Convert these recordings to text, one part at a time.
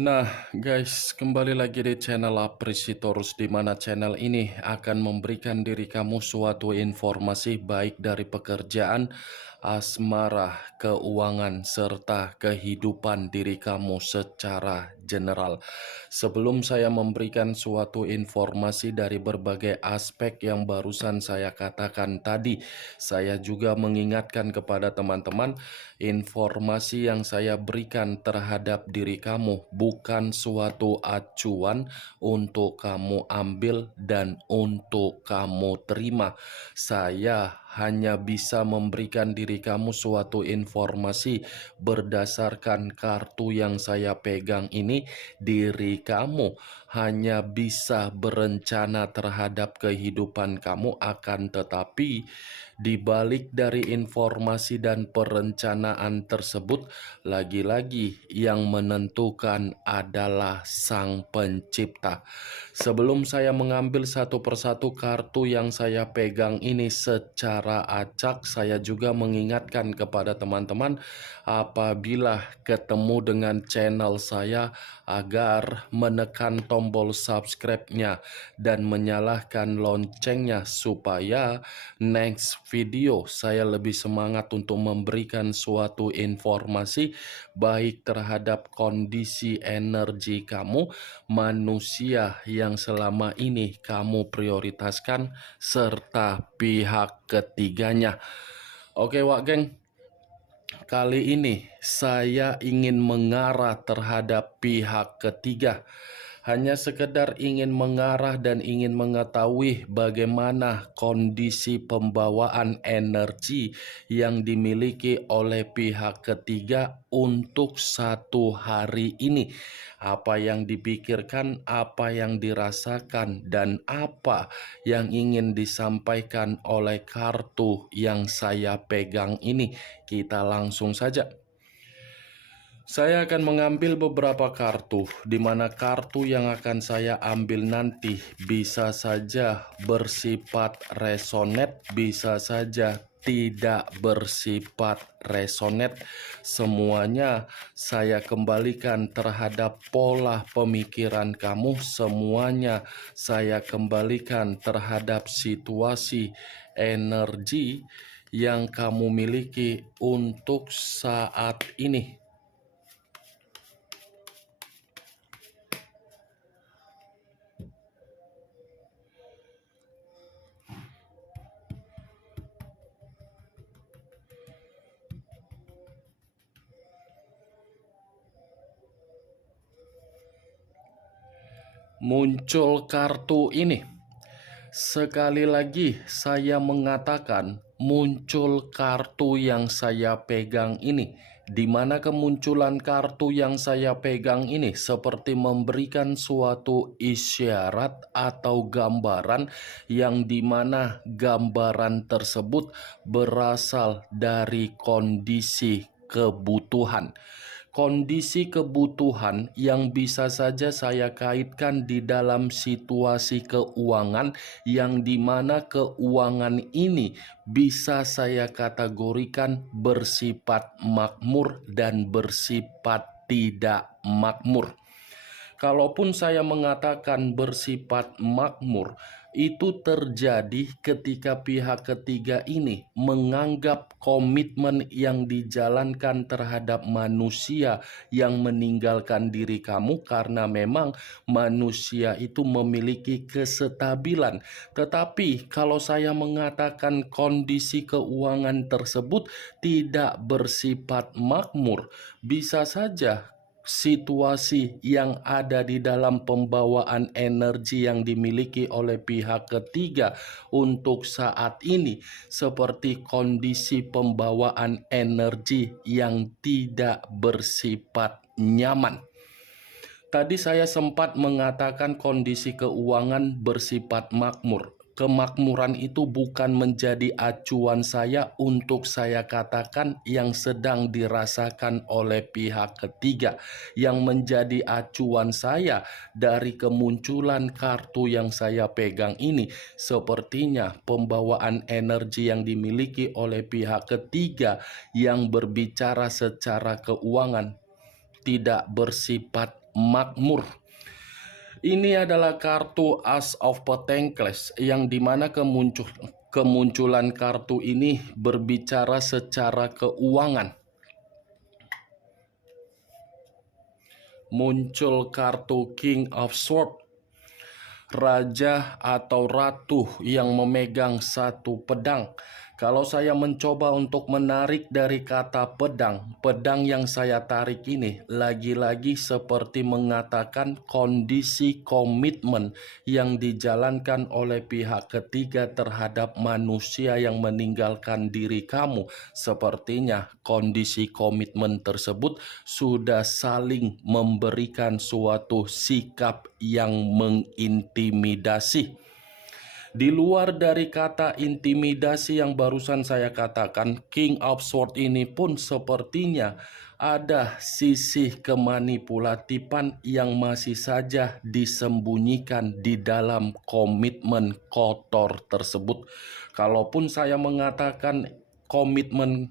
Nah guys, kembali lagi di channel Apresitorus, di mana channel ini akan memberikan diri kamu suatu informasi baik dari pekerjaan, asmara, keuangan, serta kehidupan diri kamu secara general. Sebelum saya memberikan suatu informasi dari berbagai aspek yang barusan saya katakan tadi, saya juga mengingatkan kepada teman-teman, informasi yang saya berikan terhadap diri kamu bukan suatu acuan untuk kamu ambil dan untuk kamu terima. Saya hanya bisa memberikan diri kamu suatu informasi berdasarkan kartu yang saya pegang ini. Diri kamu hanya bisa berencana terhadap kehidupan kamu, akan tetapi di balik dari informasi dan perencanaan tersebut, lagi-lagi yang menentukan adalah Sang Pencipta. Sebelum saya mengambil satu persatu kartu yang saya pegang ini secara acak, saya juga mengingatkan kepada teman-teman apabila ketemu dengan channel saya agar menekan tombol subscribe-nya dan menyalakan loncengnya supaya next video saya lebih semangat untuk memberikan suatu informasi baik terhadap kondisi energi kamu, manusia yang selama ini kamu prioritaskan, serta pihak ketiganya. Oke Wak Geng, kali ini saya ingin mengarah terhadap pihak ketiga. Hanya sekedar ingin mengarah dan ingin mengetahui bagaimana kondisi pembawaan energi yang dimiliki oleh pihak ketiga untuk satu hari ini. Apa yang dipikirkan, apa yang dirasakan, dan apa yang ingin disampaikan oleh kartu yang saya pegang ini. Kita langsung saja. Saya akan mengambil beberapa kartu, di mana kartu yang akan saya ambil nanti bisa saja bersifat resonate, bisa saja tidak bersifat resonate. Semuanya saya kembalikan terhadap pola pemikiran kamu, semuanya saya kembalikan terhadap situasi energi yang kamu miliki untuk saat ini. Muncul kartu ini. Sekali lagi saya mengatakan muncul kartu yang saya pegang ini, di mana kemunculan kartu yang saya pegang ini seperti memberikan suatu isyarat atau gambaran yang dimana gambaran tersebut berasal dari kondisi kebutuhan. Kondisi kebutuhan yang bisa saja saya kaitkan di dalam situasi keuangan yang dimana keuangan ini bisa saya kategorikan bersifat makmur dan bersifat tidak makmur. Kalaupun saya mengatakan bersifat makmur, itu terjadi ketika pihak ketiga ini menganggap komitmen yang dijalankan terhadap manusia yang meninggalkan diri kamu, karena memang manusia itu memiliki kesestabilan. Tetapi kalau saya mengatakan kondisi keuangan tersebut tidak bersifat makmur, bisa saja situasi yang ada di dalam pembawaan energi yang dimiliki oleh pihak ketiga untuk saat ini seperti kondisi pembawaan energi yang tidak bersifat nyaman. Tadi saya sempat mengatakan kondisi keuangan bersifat makmur. kemakmuran itu bukan menjadi acuan saya untuk saya katakan yang sedang dirasakan oleh pihak ketiga. Yang menjadi acuan saya dari kemunculan kartu yang saya pegang ini, sepertinya pembawaan energi yang dimiliki oleh pihak ketiga yang berbicara secara keuangan tidak bersifat makmur. Ini adalah kartu Ace of Pentacles yang dimana kemunculan kartu ini berbicara secara keuangan. Muncul kartu King of Swords, raja atau ratu yang memegang satu pedang. Kalau saya mencoba untuk menarik dari kata pedang, pedang yang saya tarik ini lagi-lagi seperti mengatakan kondisi komitmen yang dijalankan oleh pihak ketiga terhadap manusia yang meninggalkan diri kamu. Sepertinya kondisi komitmen tersebut sudah saling memberikan suatu sikap yang mengintimidasi. Di luar dari kata intimidasi yang barusan saya katakan, King of Swords ini pun sepertinya ada sisi kemanipulatifan yang masih saja disembunyikan di dalam komitmen kotor tersebut. Kalaupun saya mengatakan komitmen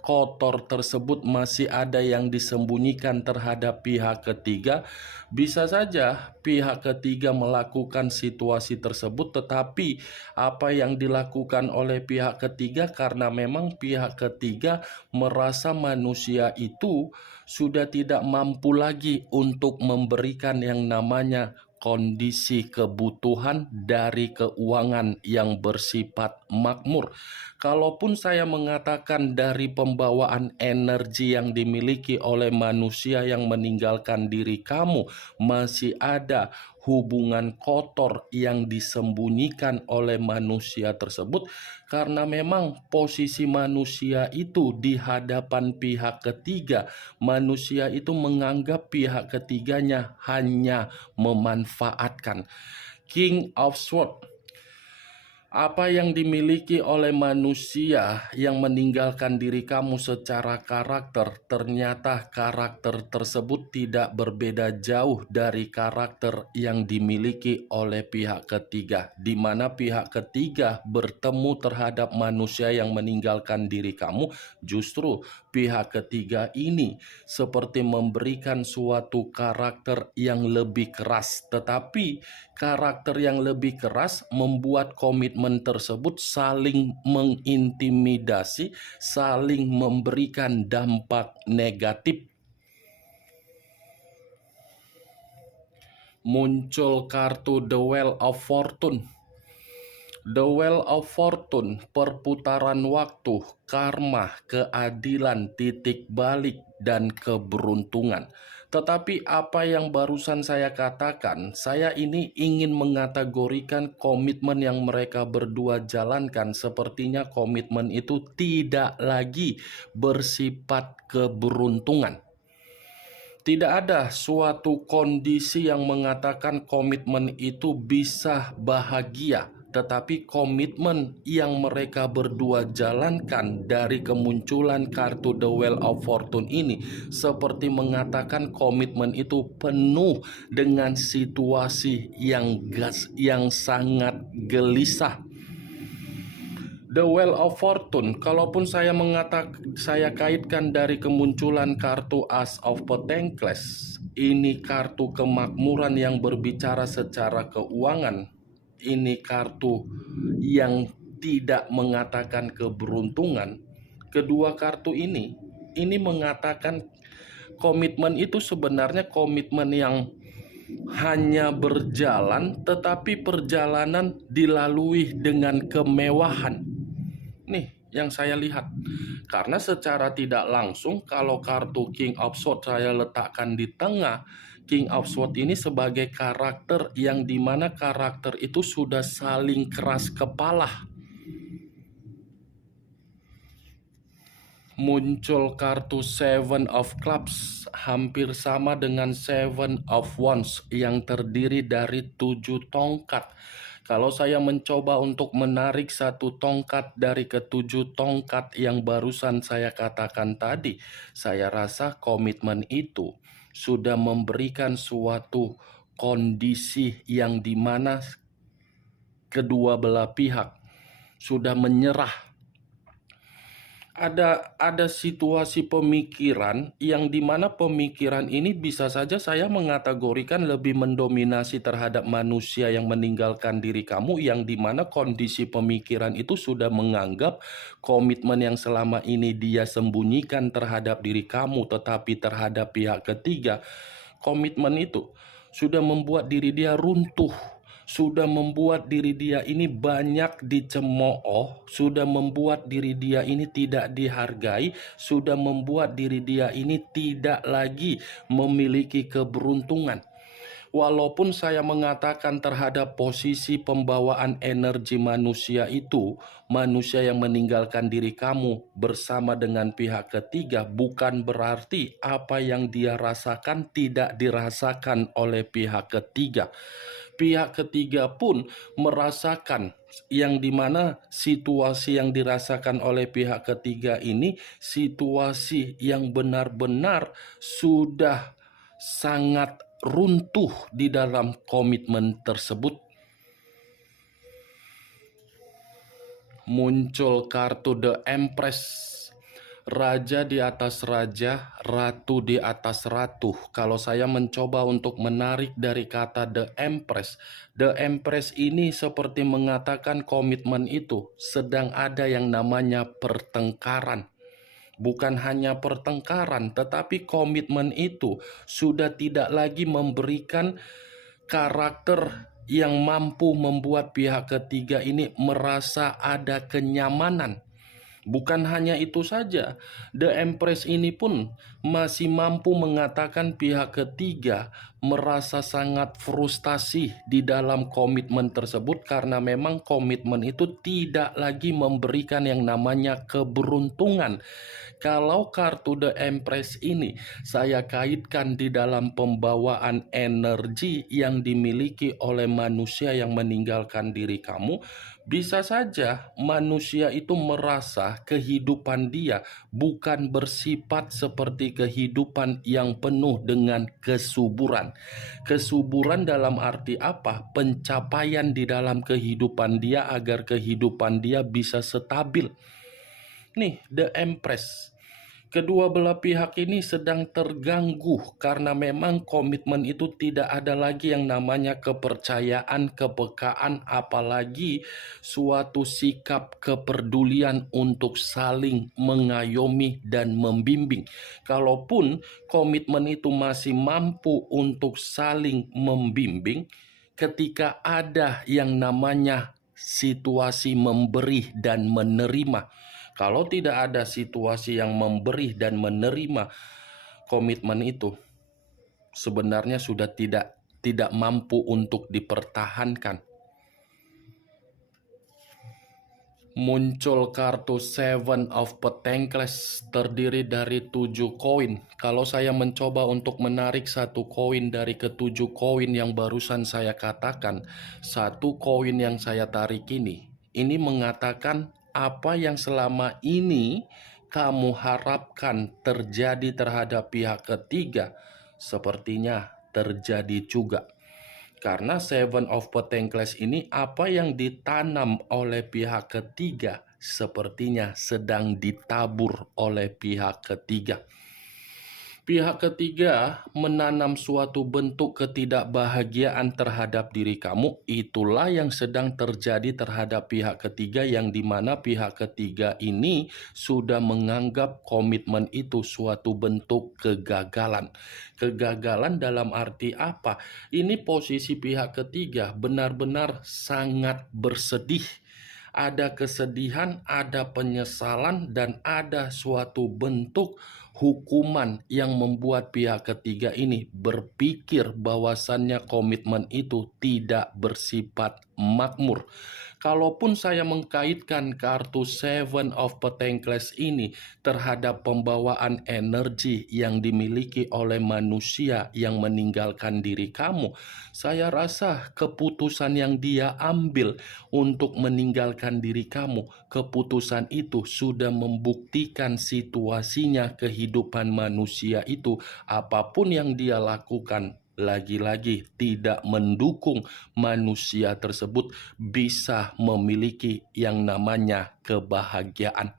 kotor tersebut masih ada yang disembunyikan terhadap pihak ketiga, bisa saja pihak ketiga melakukan situasi tersebut, tetapi apa yang dilakukan oleh pihak ketiga karena memang pihak ketiga merasa manusia itu sudah tidak mampu lagi untuk memberikan yang namanya kondisi kebutuhan dari keuangan yang bersifat makmur. Kalaupun saya mengatakan dari pembawaan energi yang dimiliki oleh manusia yang meninggalkan diri kamu, masih ada hubungan kotor yang disembunyikan oleh manusia tersebut, karena memang posisi manusia itu di hadapan pihak ketiga, manusia itu menganggap pihak ketiganya hanya memanfaatkan. King of Swords, apa yang dimiliki oleh manusia yang meninggalkan diri kamu secara karakter, ternyata karakter tersebut tidak berbeda jauh dari karakter yang dimiliki oleh pihak ketiga, di mana pihak ketiga bertemu terhadap manusia yang meninggalkan diri kamu. Justru pihak ketiga ini seperti memberikan suatu karakter yang lebih keras, tetapi karakter yang lebih keras membuat komitmen tersebut saling mengintimidasi, saling memberikan dampak negatif. Muncul kartu The Wheel of Fortune. The Wheel of Fortune, perputaran waktu, karma, keadilan, titik balik, dan keberuntungan. Tetapi apa yang barusan saya katakan, saya ini ingin mengategorikan komitmen yang mereka berdua jalankan. Sepertinya komitmen itu tidak lagi bersifat keberuntungan. Tidak ada suatu kondisi yang mengatakan komitmen itu bisa bahagia, tetapi komitmen yang mereka berdua jalankan dari kemunculan kartu The Wheel of Fortune ini seperti mengatakan komitmen itu penuh dengan situasi yang sangat gelisah. The Wheel of Fortune, kalaupun saya kaitkan dari kemunculan kartu Ace of Pentacles, ini kartu kemakmuran yang berbicara secara keuangan. Ini kartu yang tidak mengatakan keberuntungan. Kedua kartu ini mengatakan komitmen itu sebenarnya komitmen yang hanya berjalan, tetapi perjalanan dilalui dengan kemewahan. Nih yang saya lihat, karena secara tidak langsung kalau kartu King of Swords saya letakkan di tengah, King of Swords ini sebagai karakter yang dimana karakter itu sudah saling keras kepala. Muncul kartu Seven of Clubs, hampir sama dengan Seven of Wands yang terdiri dari 7 tongkat. Kalau saya mencoba untuk menarik satu tongkat dari ketujuh tongkat yang barusan saya katakan tadi, saya rasa komitmen itu sudah memberikan suatu kondisi yang dimana kedua belah pihak sudah menyerah. Ada situasi pemikiran yang dimana pemikiran ini bisa saja saya mengategorikan lebih mendominasi terhadap manusia yang meninggalkan diri kamu, yang dimana kondisi pemikiran itu sudah menganggap komitmen yang selama ini dia sembunyikan terhadap diri kamu tetapi terhadap pihak ketiga, komitmen itu sudah membuat diri dia runtuh, sudah membuat diri dia ini banyak dicemooh, sudah membuat diri dia ini tidak dihargai, sudah membuat diri dia ini tidak lagi memiliki keberuntungan. Walaupun saya mengatakan terhadap posisi pembawaan energi manusia itu, manusia yang meninggalkan diri kamu bersama dengan pihak ketiga, bukan berarti apa yang dia rasakan tidak dirasakan oleh pihak ketiga. Pihak ketiga pun merasakan, yang dimana situasi yang dirasakan oleh pihak ketiga ini situasi yang benar-benar sudah sangat runtuh di dalam komitmen tersebut. Muncul kartu The Empress, raja di atas raja, ratu di atas ratu. Kalau saya mencoba untuk menarik dari kata The Empress ini seperti mengatakan komitmen itu sedang ada yang namanya pertengkaran. Bukan hanya pertengkaran, tetapi komitmen itu sudah tidak lagi memberikan karakter yang mampu membuat pihak ketiga ini merasa ada kenyamanan. Bukan hanya itu saja, The Empress ini pun masih mampu mengatakan pihak ketiga merasa sangat frustasi di dalam komitmen tersebut karena memang komitmen itu tidak lagi memberikan yang namanya keberuntungan. Kalau kartu The Empress ini saya kaitkan di dalam pembawaan energi yang dimiliki oleh manusia yang meninggalkan diri kamu, bisa saja manusia itu merasa kehidupan dia bukan bersifat seperti kehidupan yang penuh dengan kesuburan. Kesuburan dalam arti apa? Pencapaian di dalam kehidupan dia agar kehidupan dia bisa stabil. Nih, The Empress. Kedua belah pihak ini sedang terganggu karena memang komitmen itu tidak ada lagi yang namanya kepercayaan, kepekaan, apalagi suatu sikap kepedulian untuk saling mengayomi dan membimbing. Kalaupun komitmen itu masih mampu untuk saling membimbing, ketika ada yang namanya situasi memberi dan menerima, kalau tidak ada situasi yang memberi dan menerima, komitmen itu sebenarnya sudah tidak mampu untuk dipertahankan. Muncul kartu Seven of Pentacles terdiri dari 7 koin. Kalau saya mencoba untuk menarik satu koin dari ketujuh koin yang barusan saya katakan, satu koin yang saya tarik ini mengatakan apa yang selama ini kamu harapkan terjadi terhadap pihak ketiga, sepertinya terjadi juga. Karena Seven of Pentacles ini apa yang ditanam oleh pihak ketiga sepertinya sedang ditabur oleh pihak ketiga. Pihak ketiga menanam suatu bentuk ketidakbahagiaan terhadap diri kamu. Itulah yang sedang terjadi terhadap pihak ketiga, yang dimana pihak ketiga ini sudah menganggap komitmen itu suatu bentuk kegagalan. Kegagalan dalam arti apa? Ini posisi pihak ketiga benar-benar sangat bersedih. Ada kesedihan, ada penyesalan, dan ada suatu bentuk hukuman yang membuat pihak ketiga ini berpikir bahwasannya komitmen itu tidak bersifat makmur. Kalaupun saya mengkaitkan kartu Seven of Pentacles ini terhadap pembawaan energi yang dimiliki oleh manusia yang meninggalkan diri kamu, saya rasa keputusan yang dia ambil untuk meninggalkan diri kamu, keputusan itu sudah membuktikan situasinya kehidupan manusia itu, apapun yang dia lakukan, lagi-lagi tidak mendukung manusia tersebut bisa memiliki yang namanya kebahagiaan.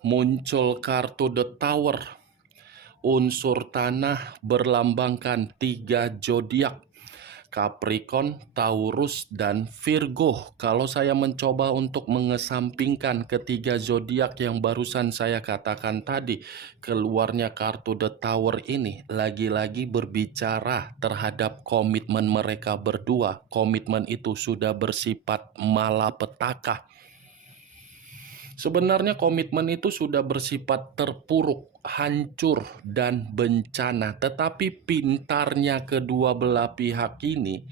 Muncul kartu The Tower, unsur tanah berlambangkan 3 zodiak, Capricorn, Taurus, dan Virgo. Kalau saya mencoba untuk mengesampingkan ketiga zodiak yang barusan saya katakan tadi, keluarnya kartu The Tower ini lagi-lagi berbicara terhadap komitmen mereka berdua. Komitmen itu sudah bersifat malapetaka. Sebenarnya komitmen itu sudah bersifat terpuruk, hancur, dan bencana. Tetapi pintarnya kedua belah pihak ini,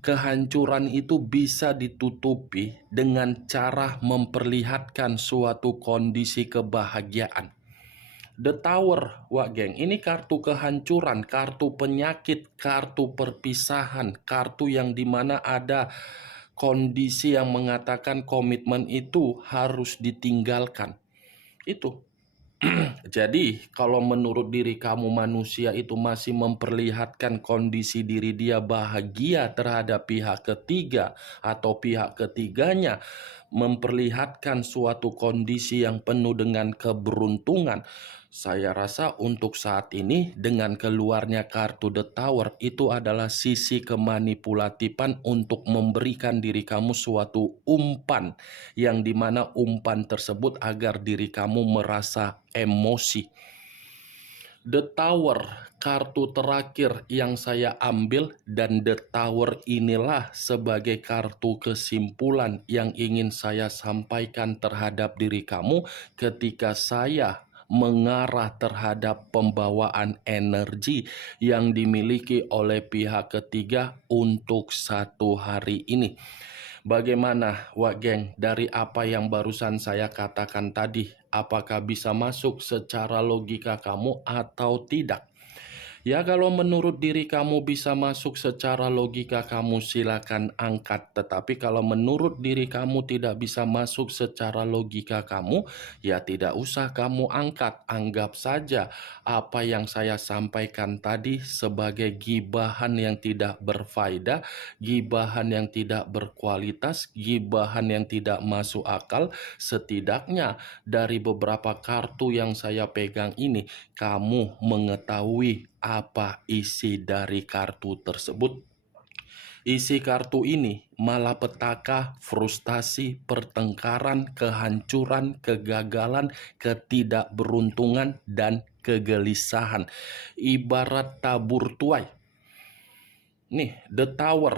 kehancuran itu bisa ditutupi dengan cara memperlihatkan suatu kondisi kebahagiaan. The Tower, wah geng, ini kartu kehancuran, kartu penyakit, kartu perpisahan, kartu yang dimana ada kondisi yang mengatakan komitmen itu harus ditinggalkan. Itu. Jadi, kalau menurut diri kamu manusia itu masih memperlihatkan kondisi diri dia bahagia terhadap pihak ketiga atau pihak ketiganya memperlihatkan suatu kondisi yang penuh dengan keberuntungan, saya rasa untuk saat ini dengan keluarnya kartu The Tower itu adalah sisi kemanipulatifan untuk memberikan diri kamu suatu umpan, yang dimana umpan tersebut agar diri kamu merasa emosi. The Tower, kartu terakhir yang saya ambil, dan The Tower inilah sebagai kartu kesimpulan yang ingin saya sampaikan terhadap diri kamu ketika saya mengarah terhadap pembawaan energi yang dimiliki oleh pihak ketiga untuk satu hari ini. Bagaimana, Wak Geng, dari apa yang barusan saya katakan tadi? Apakah bisa masuk secara logika kamu atau tidak? Ya, kalau menurut diri kamu bisa masuk secara logika kamu silakan angkat. Tetapi kalau menurut diri kamu tidak bisa masuk secara logika kamu, ya tidak usah kamu angkat. Anggap saja apa yang saya sampaikan tadi sebagai gibahan yang tidak berfaedah, gibahan yang tidak berkualitas, gibahan yang tidak masuk akal. Setidaknya dari beberapa kartu yang saya pegang ini, kamu mengetahui apa isi dari kartu tersebut. Isi kartu ini malapetaka, frustasi, pertengkaran, kehancuran, kegagalan, ketidakberuntungan, dan kegelisahan. Ibarat tabur tuai. Nih, The Tower,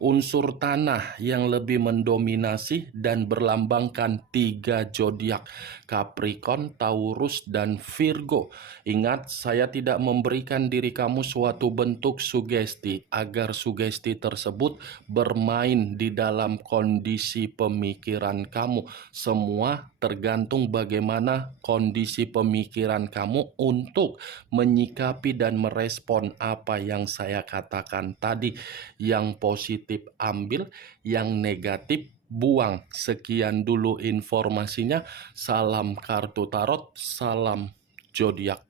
unsur tanah yang lebih mendominasi dan berlambangkan 3 zodiak, Capricorn, Taurus, dan Virgo. Ingat, saya tidak memberikan diri kamu suatu bentuk sugesti agar sugesti tersebut bermain di dalam kondisi pemikiran kamu. Semua tergantung bagaimana kondisi pemikiran kamu untuk menyikapi dan merespon apa yang saya katakan tadi. Yang positif ambil, yang negatif buang. Sekian dulu informasinya. Salam kartu tarot, salam zodiak.